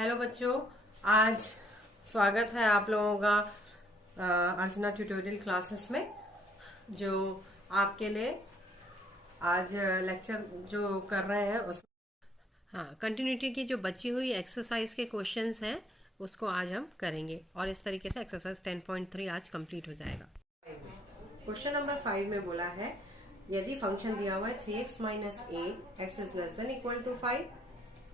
Hello बच्चों, आज स्वागत है आप लोगों का अर्चना ट्यूटोरियल क्लासेस में। जो आपके लिए आज लेक्चर जो कर रहे हैं उस कंटिन्यूटी की जो बची हुई एक्सरसाइज के क्वेश्चंस हैं उसको आज हम करेंगे और इस तरीके से एक्सरसाइज 10.3 आज कंप्लीट हो जाएगा। क्वेश्चन नंबर 5 में बोला है यदि फंक्शन दिया हुआ है 3x minus 8 x is less than equal to 5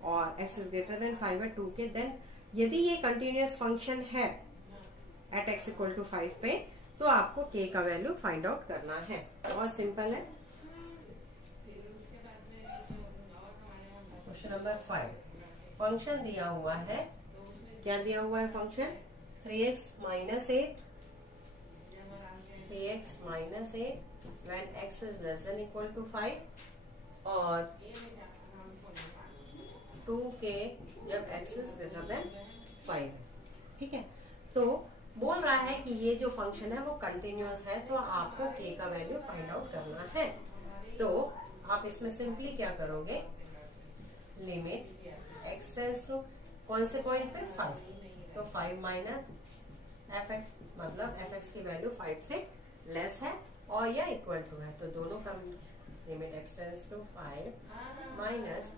और x इज ग्रेटर देन 5 है 2 के, देन यदि ये कंटिन्यूअस फंक्शन है एट x इक्वल टू 5 पे तो आपको k का वैल्यू फाइंड आउट करना है। बहुत सिंपल है। क्वेश्चन नंबर 5, फंक्शन दिया हुआ है, क्या दिया हुआ है function 3x minus 8 when x is less than equal to 5 और 2k जब x is greater than 5। ठीक है, तो बोल रहा है कि ये जो फंक्शन है वो कंटिन्यूअस है तो आपको k का वैल्यू फाइंड आउट करना है। तो आप इसमें सिंपली क्या करोगे, लिमिट x टेंड्स टू कौन से पॉइंट पे 5, तो 5 माइनस fx, मतलब fx की वैल्यू 5 से लेस है और या इक्वल टू है, तो दोनों का limit x tends to 5 minus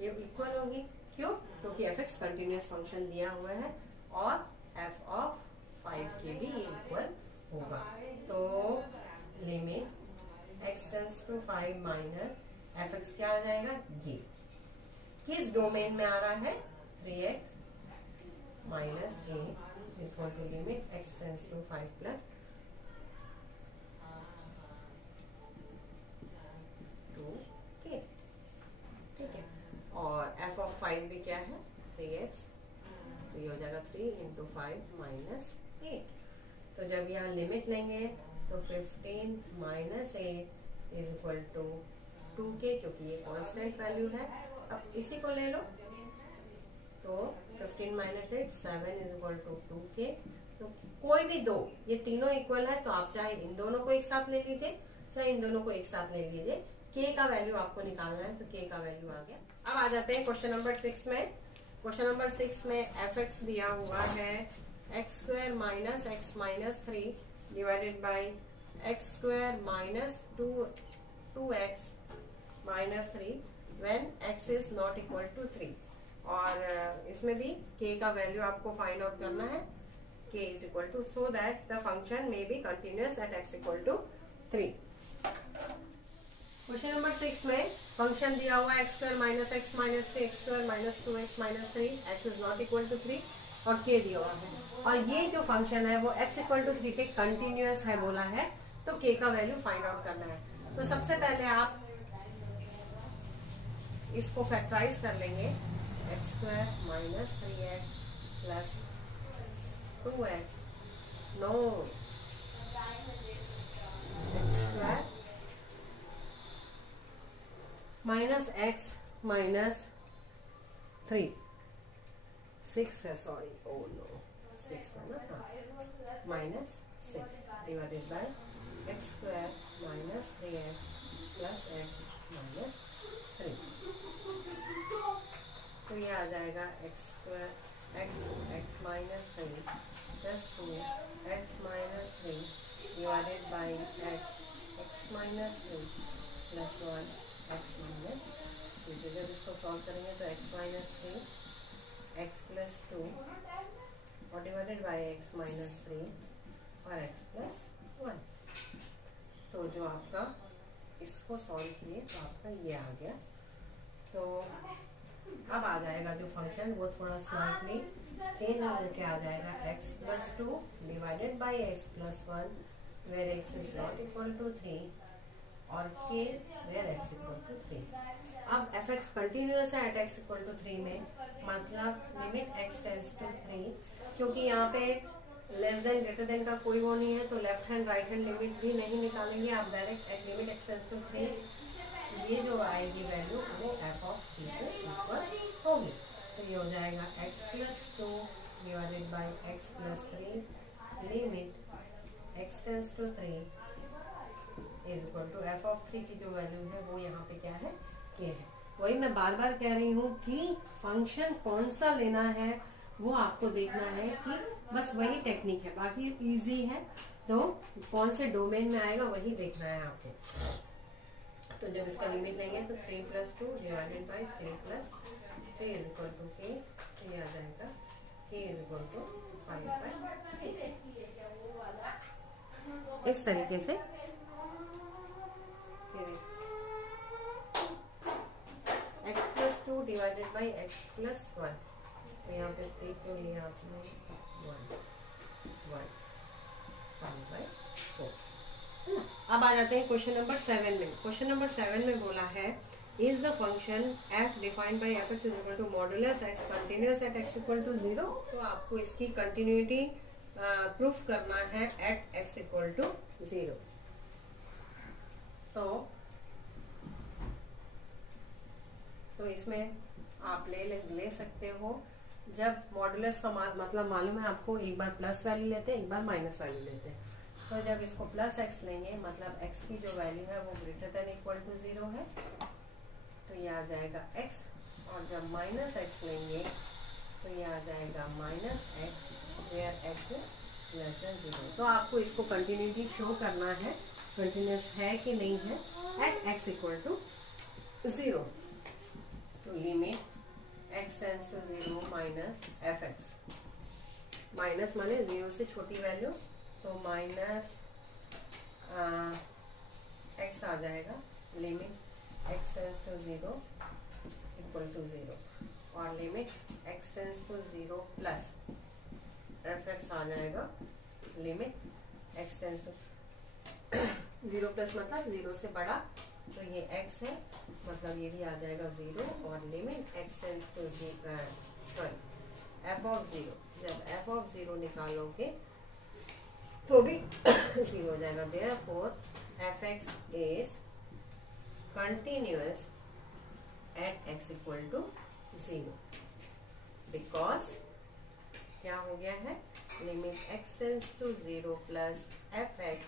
ये इक्वल होगी। क्यों? क्योंकि fx कंटिन्यूअस फंक्शन दिया हुआ है और f ऑफ 5 के भी ये इक्वल होगा। तो limit x tends to 5 minus fx क्या आ जाएगा, ये किस डोमेन में आ रहा है 3x minus a equal to limit x tends to 5 plus 2k। ठीक है, और f ऑफ 5 भी क्या है 3x, तो ये हो जाएगा 3 इंटू 5 माइनस 8। तो जब यहाँ लिमिट लेंगे तो 15 minus 8 is equal to 2k, क्योंकि ये कांस्टेंट वैल्यू है। अब इसी को ले लो, तो 15 minus 8 7 is equal to 2k। तो कोई भी दो, ये तीनों इक्वल है तो आप चाहे इन दोनों को एक साथ ले लीजिए चाहे इन दोनों को एक साथ ले लीजिए। k का वैल्यू आपको निकालना है तो k का वैल्यू आ गया। अब आ जाते हैं क्वेश्चन नंबर 6 में। क्वेश्चन नंबर 6 में fx दिया हुआ है x square minus x minus 3 divided by x square minus 2x minus 3 when x is not equal to 3। और इसमें भी k का वैल्यू आपको फाइंड आउट करना है, k is equal to, so that the function may be continuous at x equal to 3। Question number 6 में function दिया हुआ है x square minus x minus 3 x square minus 2x minus 3 x is not equal to 3 और k दिया हुआ है। और ये जो फंक्शन है वो x इक्वल टू 3 के कंटिन्यूअस है बोला है, तो k का वैल्यू फाइंड आउट करना है। तो सबसे पहले आप इसको फैक्टराइज कर लेंगे, x square minus 3x plus 2x, no x square minus x minus 3 6 है, सॉरी, ओ नो 6 है ना, minus 6 divided by x square minus 3x plus x minus 3। तो ये आ जाएगा x square x minus 3 plus 2 x minus 3 divided by x minus 3 plus 1 x minus 2। जब इसको solve करेंगे तो x माइनस 3 x प्लस 2 और डिवाइडेड बाई x माइनस 3 और x प्लस 1। तो जो आपका इसको सॉल्व किए तो आपका ये आ गया। तो अब आ जाएगा जो फंक्शन वो थोड़ा स्लाइटली चेंज होकर आ जाएगा, x plus 2 divided by x plus 1 where x is not equal to 3 और k where x equal to 3। अब fx कंटिन्यूअस है एट x इक्वल टू 3 में, मतलब लिमिट x टेंड्स टू 3, क्योंकि यहाँ पे लेस देन ग्रेटर देन का कोई वो नहीं है तो left hand right hand limit भी नहीं निकालेंगे, आप direct at limit x tends to 3 ये जो आएगी वैल्यू वो f ऑफ 3 के इक्वल होगी। तो ये हो जाएगा x plus 2 divided by x plus 3 limit x tends to 3 is equal to f of 3 की जो वैल्यू है वो यहाँ पे क्या है, के है। वही मैं बार बार कह रही हूँ कि फंक्शन कौन सा लेना है वो आपको देखना है, कि बस वही टेक्निक है, बाकी इजी है, तो कौन से डोमेन में आएगा वही देखना है आपको। तो जब इसका लिमिट लेंगे तो 3 + 2 divided by 3 + k is equal to k, ये आ जाएगा k इज इक्वल टू 5/6। इस तरीके से x + 2 डिवाइडेड बाई x + 1, तो यहाँ पे 3 क्यों लिया आपने, 1/4। अब आ जाते हैं क्वेश्चन नंबर 7 में। क्वेश्चन नंबर 7 में बोला है is the function f defined by f(x) is equal to modulus x continuous at x equal to 0। तो आपको इसकी कंटिन्यूटी प्रूफ करना है एट x इक्वल टू 0। तो इसमें आप ले सकते हो, जब मॉडुलस का मतलब मालूम है आपको, एक बार प्लस वैल्यू लेते हैं, एक बार माइनस वैल्यू लेते हैं। तो जब इसको प्लस x लेंगे मतलब x की जो वैल्यू है वो ग्रेटर देन इक्वल टू 0 है, तो ये आ जाएगा x, और जब माइनस x लेंगे तो ये आ जाएगा -x where x less than 0। तो आपको इसको कंटिन्यूटी शो करना है, कंटिन्यूस है कि नहीं है एट x इक्वल टू 0। तो limit x tends to 0 minus fx, minus माने 0 से छोटी वैल्यू, तो माइनस x आ जाएगा, limit x tends to 0 equal to 0, और limit x tends to 0 plus fx आ जाएगा, limit x tends to 0 plus मतलब 0 से बड़ा, तो ये x है मतलब ये भी आ जाएगा 0, और limit x tends to f of 0, जब f ऑफ 0 निकालोगे तो भी 0 हो जाएगा। Therefore fx is continuous at x equal to 0, because क्या हो गया है, limit x tends to 0 plus fx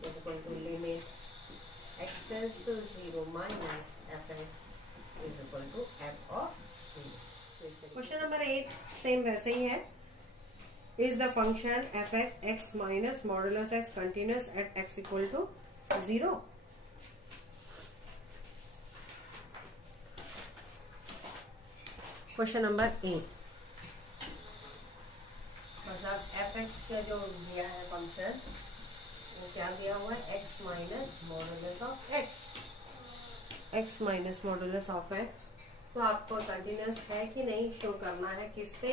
is equal to limit x tends to 0 minus fx is equal to f of 0। Question number 8 same वैसे ही है, is the function fx x minus modulus x continuous at x equal to 0। Question number 8 मतलब fx का जो दिया है function वो क्या दिया हुआ है, x minus modulus of x minus modulus of x। तो आपको कंटिन्यूस है कि नहीं शो करना है, किस पे,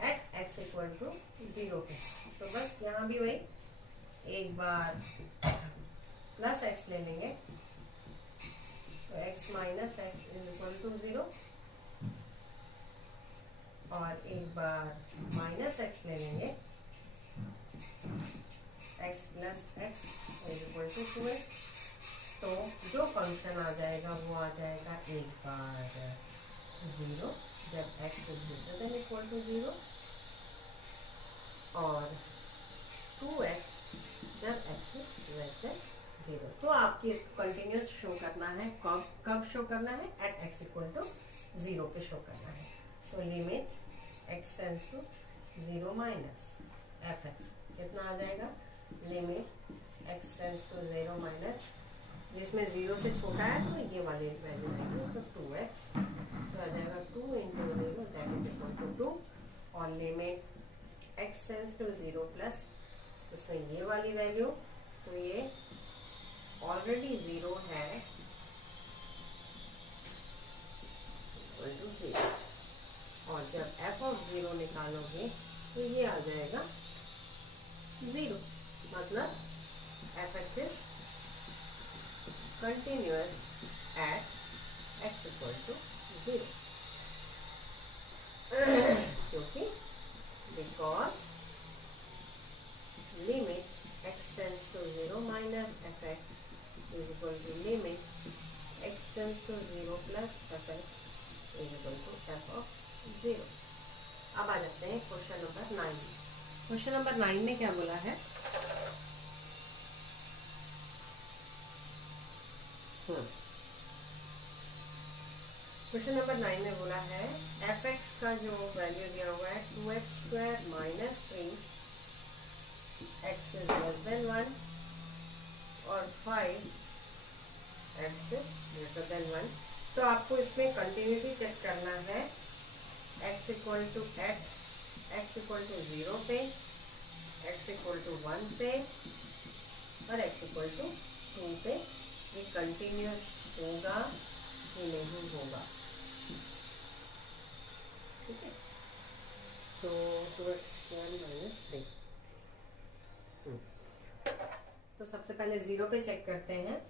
एट x इक्वल टू 0 पे। तो बस यहाँ भी वही एक बार प्लस x ले लेंगे, तो x minus x is equal to 0, और एक बार माइनस x ले लेंगे, x plus x is equal to 2x। तो जो फंक्शन आ जाएगा वो आ जाएगा एक बार 0 जब x is greater than equal to 0, और 2x जब x इज लेस देन 0। तो आपकी इसको कंटिन्यूस शो करना है, कब शो करना है, एट x इक्वल टू 0 पे शो करना है। तो limit x tends to 0 minus fx कितना आ जाएगा, limit x tends to 0 minus, जिसमें 0 से छोटा है तो ये वाली वैल्यू आएगी, तो 2x, तो आ जाएगा 2 × 0 दैट इज इक्वल टू 2, और limit x tends to 0 plus, उसमें ये वाली वैल्यू, तो ये ऑलरेडी 0 है इक्वल टू 0, और जब f ऑफ 0 निकालोगे तो ये आ जाएगा 0, मतलब fx is continuous at x equal to 0, क्योंकि because limit x tends to 0 minus fx is equal to limit x tends to 0 plus fx is equal to f of 0। अब आ जाते हैं क्वेश्चन नंबर 9। क्वेश्चन नंबर 9 में क्या बोला है, question number 9 में बोला है एफ एक्स का जो वैल्यू दिया हुआ है 2x² minus 3 x is less then 1 और 5 एक्स इज ग्रेटर देन 1। तो आपको इसमें कंटिन्यूटी चेक करना है। x इक्वल टू 0 पे, x इक्वल टू 1 पे और x इक्वल टू 2 पे ये कंटिन्यूस होगा कि नहीं होगा। ठीक है, तो 2x² माइनस 3। तो सबसे पहले 0 पे चेक करते हैं।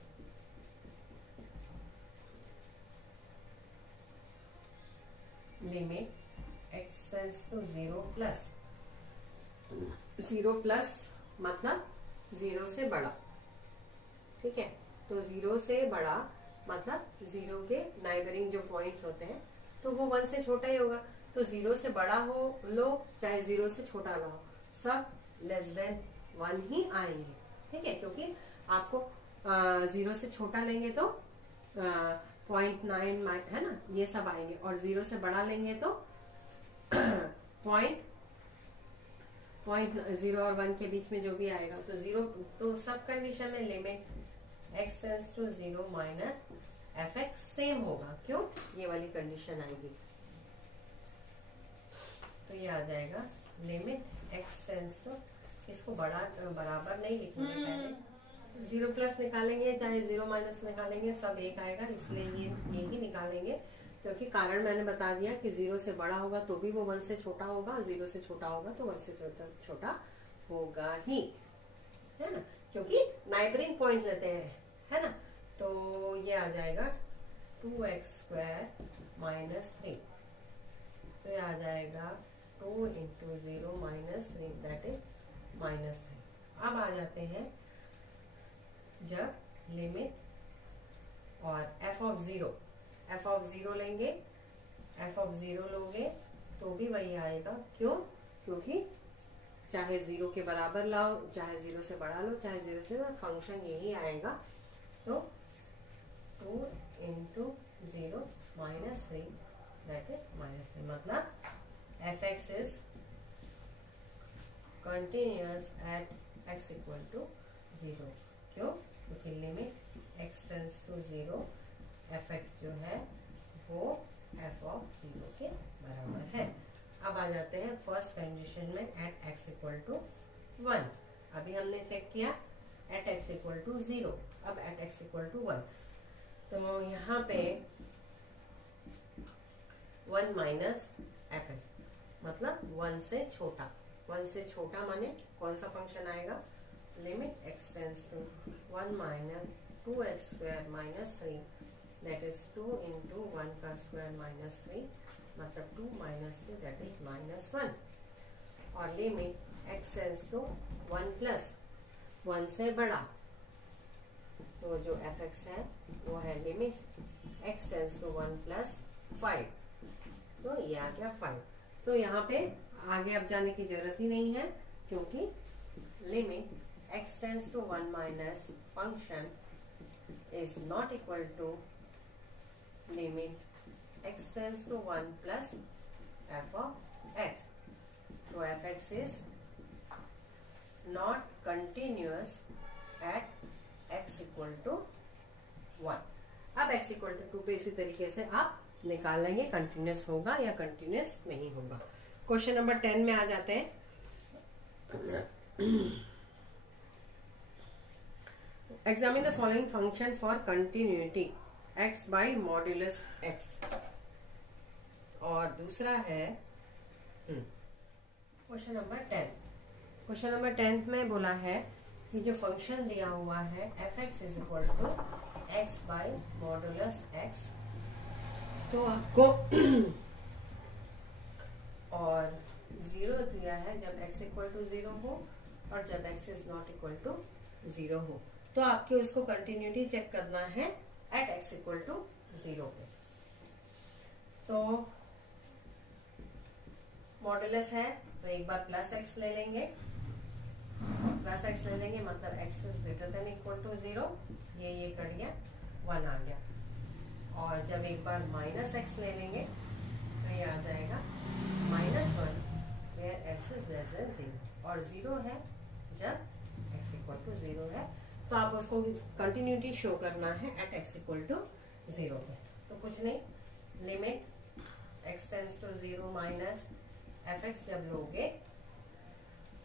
Limit x tends to 0 plus 0 plus मतलब 0 से बड़ा। ठीक है, तो 0 से बड़ा मतलब 0 के नाइबरिंग जो पॉइंट्स होते हैं तो वो 1 से छोटा ही होगा। तो 0 से बड़ा हो लो चाहे 0 से छोटा लो, सब लेस देन 1 ही आएंगे। ठीक है, क्योंकि आपको 0 से छोटा लेंगे तो 0.9 है ना, ये सब आएंगे, और 0 से बड़ा लेंगे तो 0 और 1 के बीच में जो भी आएगा तो 0। तो सब कंडीशन में limit x tends to 0 minus f x same होगा। क्यों? ये वाली कंडीशन आएगी। तो ये आ जाएगा लिमिट x टेंड्स टू, इसको बराबर नहीं लिखेंगे, पहले 0 प्लस निकालेंगे चाहे 0 माइनस निकालेंगे सब एक आएगा, इसलिए ये ही निकालेंगे। क्योंकि कारण मैंने बता दिया कि 0 से बड़ा होगा तो भी वो 1 से छोटा होगा, 0 से छोटा होगा तो 1 से छोटा होगा ही, है ना, क्योंकि नाइबरिंग पॉइंट लेते हैं, है ना। तो ये आ जाएगा 2x² माइनस 3। तो ये आ जाएगा 2 इंटू 0 माइनस 3 दैट इज माइनस 3। अब आ जाते हैं जब लिमिट और f ऑफ 0 लेंगे, f ऑफ 0 लोगे तो भी वही आएगा। क्यों? क्योंकि चाहे 0 के बराबर लाओ, चाहे 0 से बड़ा लो, चाहे 0 से फंक्शन यही आएगा। तो 2 इंटू 0 माइनस 3 दैट इज माइनस 3, मतलब f x is continuous at x equal to 0। क्यों? क्योंकि limit x tends to 0 f x जो है वो f ऑफ 0 के बराबर है। अब आ जाते हैं फर्स्ट कंडीशन में एट x इक्वल टू 1। अभी हमने चेक किया एट x इक्वल टू 0, अब एट x इक्वल टू 1। तो यहाँ पे 1 माइनस एफ एक्स मतलब 1 से छोटा। 1 से छोटा माने कौन सा फंक्शन आएगा? Limit x tends to 1 minus 2x² minus 3 that is 2 into 1 का स्क्वायर माइनस 3 मतलब 2 माइनस 3 दैट इज माइनस 1। और limit x tends to 1 plus 1 से बड़ा, तो जो एफ एक्स है वो है limit x tends to 1 plus 5। तो ये आ गया 5। तो यहाँ पे आगे अब जाने की जरूरत ही नहीं है, क्योंकि limit x tends to 1 minus function is not equal to limit x tends to 1 plus f of x। तो f x is not continuous at x equal to 1। अब x equal to 2 पे इसी तरीके से आप निकालेंगे कंटिन्यूस होगा या कंटिन्यूस नहीं होगा। क्वेश्चन नंबर 10 में आ जाते हैं। Examine the following function for continuity x by modulus x। और दूसरा है क्वेश्चन नंबर 10। क्वेश्चन नंबर 10 में बोला है कि जो फंक्शन दिया हुआ है f x is equal to x by modulus x, तो आपको और 0 दिया है जब x इक्वल टू 0 हो और जब x is not equal to 0 हो। तो आपको इसको कंटिन्यूटी चेक करना है एट x इक्वल टू 0 पे। तो मॉड्यूलस है तो एक बार प्लस x ले लेंगे, मतलब x is greater than equal to 0, ये कट गया, 1 आ गया। और जब एक बार माइनस एक्स ले लेंगे तो ये आ जाएगा -1 where x is less than 0, और 0 है जब x इक्वल टू 0 है। तो आप उसको कंटिन्यूटी शो करना है एट x इक्वल टू 0 पे। तो कुछ नहीं, limit x tends to 0 minus fx जब लोगे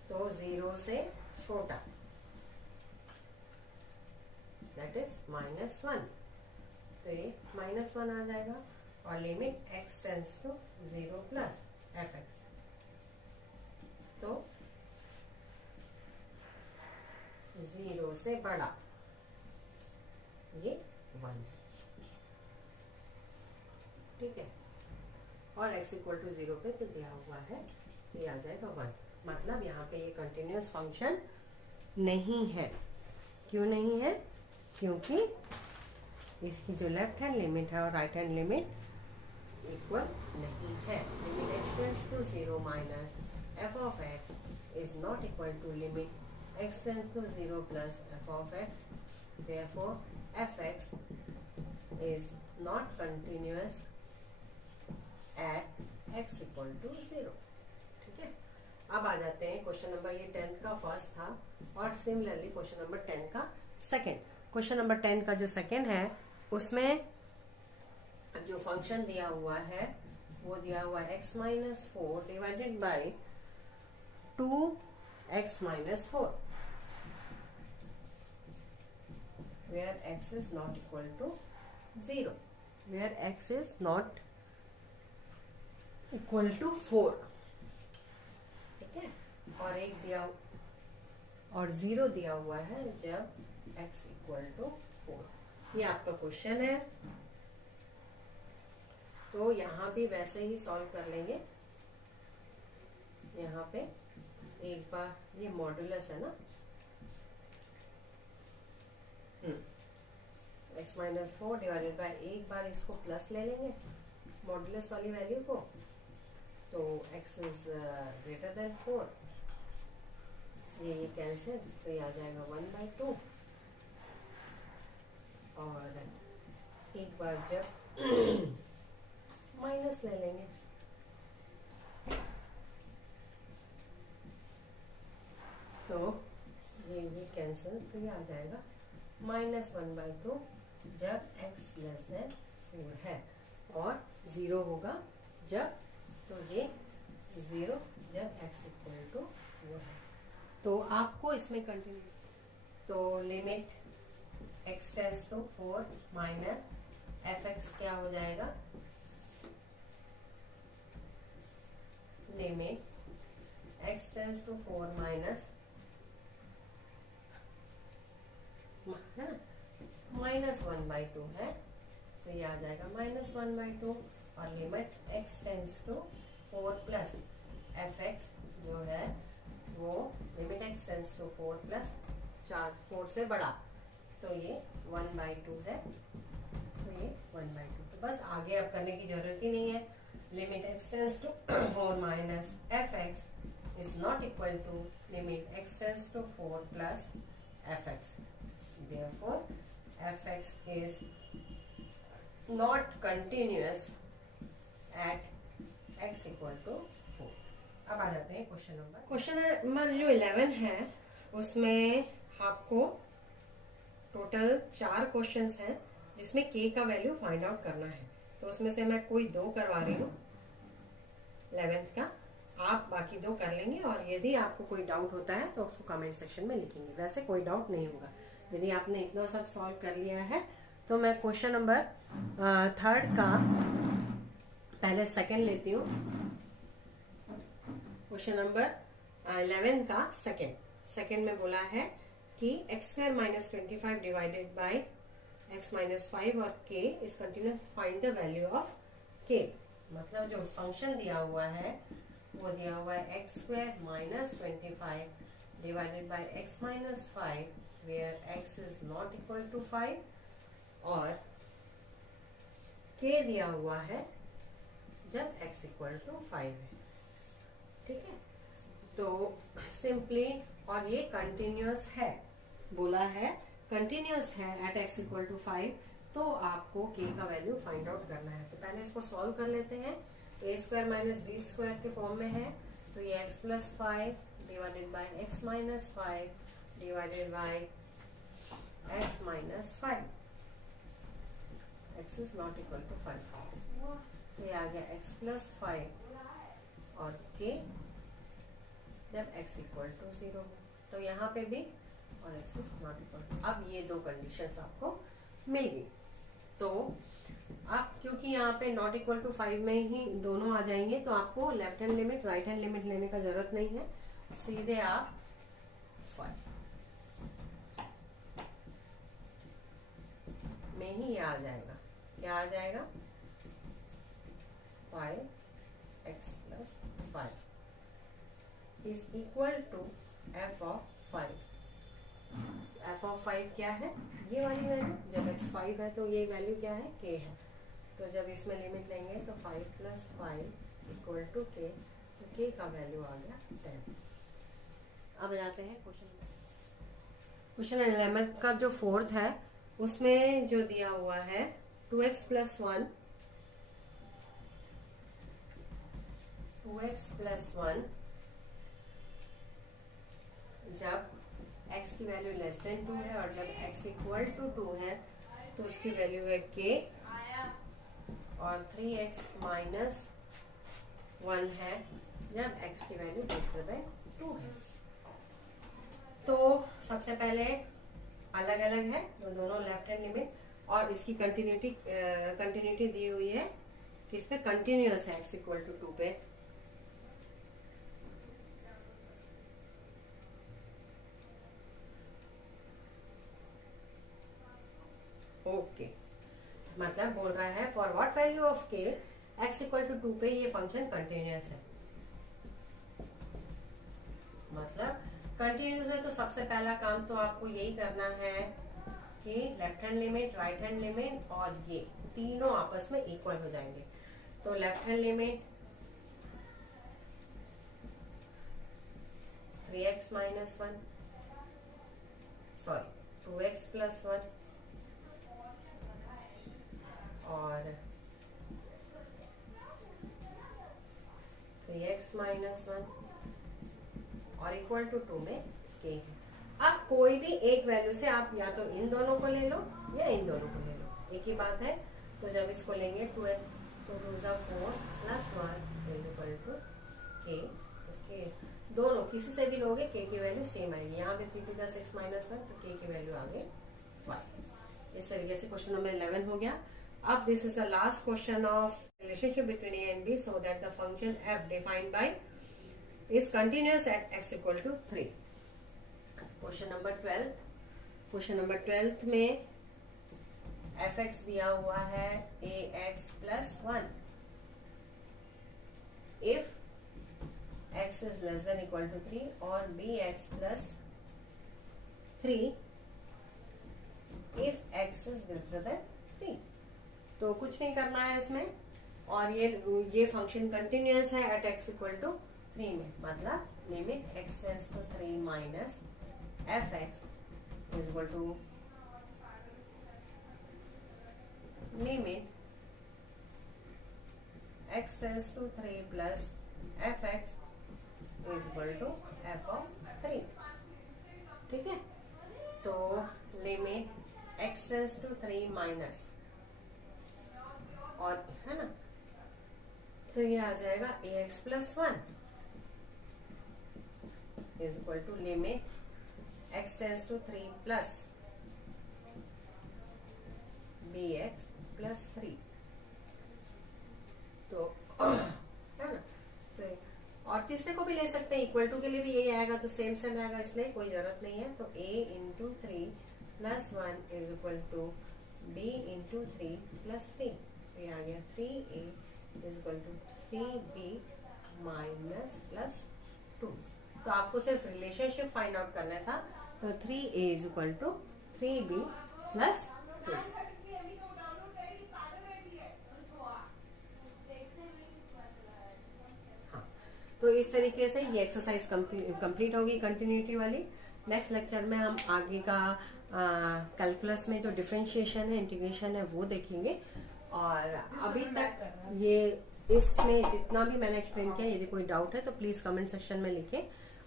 तो 0 से छोटा, दैट इज -1, तो ये -1 आ जाएगा। और limit x tends to 0 plus fx, तो 0 से बड़ा, ये 1, ठीक है। और x इक्वल टू 0 पे तो दिया हुआ है, ये आ जाएगा 1। मतलब यहाँ पे ये कंटिन्यूस फंक्शन नहीं है। क्यों नहीं है? क्योंकि इसकी जो लेफ्ट हैंड लिमिट है और राइट हैंड लिमिट इक्वल नहीं है। Limit x tends to 0 minus f of x is not equal to limit x tends to 0 plus f of x। therefore fx is not continuous at x equal to 0, ठीक है। अब आ जाते हैं question number, ये 10th का first था, और similarly question number 10 का सेकंड। क्वेश्चन नंबर 10 का जो सेकंड है उसमें जो फंक्शन दिया हुआ है वो दिया हुआ है x-4 divided by 2x-4 where x is not equal to 0, where x is not equal to 4, ठीक है। और एक दिया और 0 दिया हुआ है जब x इक्वल टू 4। ये आपका क्वेश्चन है, तो यहाँ भी वैसे ही सॉल्व कर लेंगे। यहाँ पे एक बार ये मॉड्यूलस है ना, x-4 डिवाइडेड बाय, एक बार इसको प्लस ले लेंगे मॉड्यूलस वाली वैल्यू को, तो x इज ग्रेटर देन 4, ये कैंसिल, तो ये आ जाएगा 1/2। और एक बार जब माइनस ले लेंगे तो ये कैंसिल, तो ये आ जाएगा -1/2 जब x लेस देन 4 है, और 0 होगा जब, तो ये 0 जब x इक्वल टू 4 है। तो आपको इसमें कंटिन्यू, तो limit x tends to 4 minus fx क्या हो जाएगा, limit x tends to 4 minus -1/2 है, तो ये आ जाएगा -1/2। और limit x tends to 4 plus fx जो है वो limit x tends to 4 plus 4 से बड़ा, तो ये 1/2 है, तो ये 1/2। तो बस आगे अब करने की जरूरत ही नहीं है। Limit x tends to 4 minus fx is not equal to limit x tends to 4 plus fx। therefore fx is not continuous at x equal to 4। अब आ जाते हैं क्वेश्चन नंबर जो 11 है उसमें आपको टोटल 4 क्वेश्चंस हैं जिसमें k का वैल्यू फाइंड आउट करना है। तो उसमें से मैं कोई 2 करवा रही हूँ 11th का, आप बाकी 2 कर लेंगे, और यदि आपको कोई डाउट होता है तो उसको कमेंट सेक्शन में लिखेंगे। वैसे कोई डाउट नहीं होगा, यदि आपने इतना सब सॉल्व कर लिया है। तो मैं क्वेश्चन नंबर 3 का पहले सेकंड लेती हूँ। क्वेश्चन नंबर 11 का सेकंड में बोला है कि x² - 25 डिवाइडेड बाय x - 5 और k is continuous, find the value of k। मतलब जो फंक्शन दिया हुआ है वो दिया हुआ है x² - 25 divided by x - 5 where x is not equal to 5, और k दिया हुआ है जब x इक्वल टू 5 है, ठीक है। तो सिंपली, और ये कंटिन्यूअस है, बोला है कंटिन्यूअस है एट x इक्वल टू 5, तो आपको k का वैल्यू फाइंड आउट करना है। तो पहले इसको सॉल्व कर लेते हैं। a square minus b square के फॉर्म में है, तो ये x plus 5 divided by x minus 5 divided by x minus 5, x is not equal to 5। तो ये आ गया x प्लस 5 और k जब x इक्वल टू 0, तो यहाँ पे भी और x इज नॉट इक्वल। अब ये दो कंडीशंस आपको मिल गई। तो अब क्योंकि यहाँ पे नॉट इक्वल टू 5 में ही दोनों आ जाएंगे, तो आपको left hand limit right hand limit लेने का जरूरत नहीं है, सीधे आप 5 में ही आ जाएगा। क्या आ जाएगा? 5x plus 5 is equal to f of 5। f of 5 क्या है? ये वाली वैल्यू। जब x 5 है तो ये वैल्यू क्या है? k है। तो जब इसमें लिमिट लेंगे तो 5 प्लस 5 इक्वल टू k, तो k का वैल्यू आ गया 10। अब जाते हैं क्वेश्चन 11 का जो फोर्थ है, उसमें जो दिया हुआ है 2x प्लस 1 जब x की वैल्यू लेस देन 2 है और जब x इक्वल टू 2 है तो उसकी वैल्यू है k, और 3x माइनस 1 है जब x की वैल्यू ग्रेटर देन 2 है। तो सबसे पहले अलग अलग है दोनों लेफ्ट हैंड लिमिट, और इसकी कंटिन्यूटी दी हुई है कि इस पे कंटिन्यूअस है x इक्वल टू 2 पे। ओके, मतलब बोल रहा है for what value of k x equal to 2 पे ये फंक्शन कंटिन्यूअस है। मतलब कंटिन्यूअस है तो सबसे पहला काम तो आपको यही करना है कि left hand limit right hand limit और ये तीनों आपस में इक्वल हो जाएंगे। तो left hand limit 3x minus 1 sorry 2x plus 1 और 3x माइनस 1 और इक्वल टू 2 में k है। अब कोई भी एक वैल्यू से आप या तो इन दोनों को ले लो या इन दोनों को ले लो, एक ही बात है। तो जब इसको लेंगे 2 तो 2 4 plus 1 is equal to k, तो k दोनों किसी से भी लोगे k की वैल्यू सेम आएगी। यहाँ पे 3 to the 6 minus 1 तो k की वैल्यू आ गई 5। इस तरीके से क्वेश्चन नंबर 11 हो गया। अब this is the last question of relationship between a and b so that the function f defined by is continuous at x equal to 3। Question number 12 में fx दिया हुआ है ax plus 1 if x is less than equal to 3 और bx plus 3 if x is greater than 3। तो कुछ नहीं करना है इसमें, और ये फंक्शन कंटिन्यूअस है एट x इक्वल टू 3 में। मतलब limit x tends to 3 minus fx is equal to limit x tends to 3 plus fx is equal to f of 3। ठीक है, तो limit x tends to 3 minus और है ना, तो ये आ जाएगा ax plus 1 is equal to limit x tends to 3 plus bx plus 3। तो है ना, तो और तीसरे को भी ले सकते हैं, इक्वल टू के लिए भी यही आएगा तो सेम रहेगा, इसलिए कोई जरूरत नहीं है। तो a into 3 plus 1 is equal to b into 3 plus 3। ये आ गया 3a is equal to 3b minus plus 2। तो आपको सिर्फ रिलेशनशिप फाइंड आउट करना था, तो 3a is equal to 3b plus 2। हाँ, तो इस तरीके से ये एक्सरसाइज कंप्लीट होगी कंटिन्यूटी वाली। नेक्स्ट लेक्चर में हम आगे का कैलकुलस में जो डिफरेंशिएशन है, इंटीग्रेशन है, वो देखेंगे। और अभी तक ये इसमें जितना भी मैंने एक्सप्लेन किया, यदि कोई डाउट है तो प्लीज़ कमेंट सेक्शन में लिखें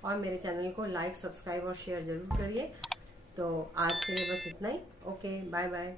और मेरे चैनल को लाइक, सब्सक्राइब और शेयर ज़रूर करिए। तो आज के लिए बस इतना ही। Okay, bye bye.